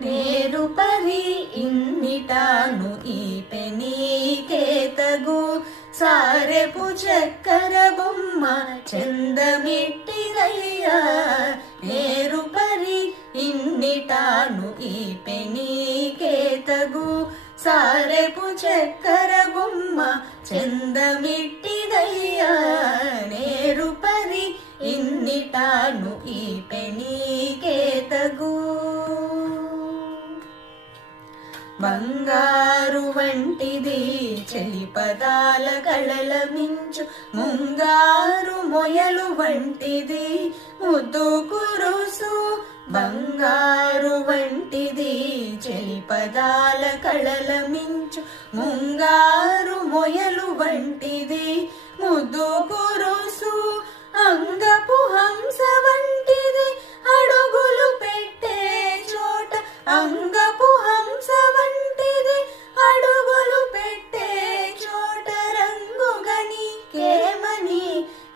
నేరు పరి ఇన్నిటాను ఈ పెనీకేతగు సారెపు చక్కర బొమ్మ చందమిట్టిదయ్యా నేరు పరి ఇన్నిటాను ఈ పెనీకేతగు సారెపు చక్కర బొమ్మ చందమిట్టిదయ్యా నేరు పరి ఇన్నిటాను ఈ పెనీకేతగు బంగారు వంటిది చెలి పదాల కళల మించు ముంగారు మొయలు వంటిది ముద్దు కురుసు బంగారు వంటిది చెలి పదాల కళల మించు ముంగారు మొయలు వంటిది ముద్దు కురుసు అంగపు హంస వంటిది అడుగులు పెట్టే చోట అంగపు హంస వంటిది అడుగులు పెట్టే చోట రంగుగని కేమని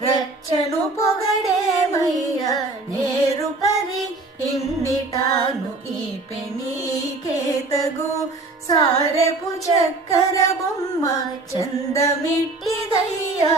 రచ్చను పొగడేమయ్యా నేరు పరి ఇన్నిటాను ఈ పెనీకేతగు సారెపు చక్కర బొమ్మ చందమిట్టిదయ్యా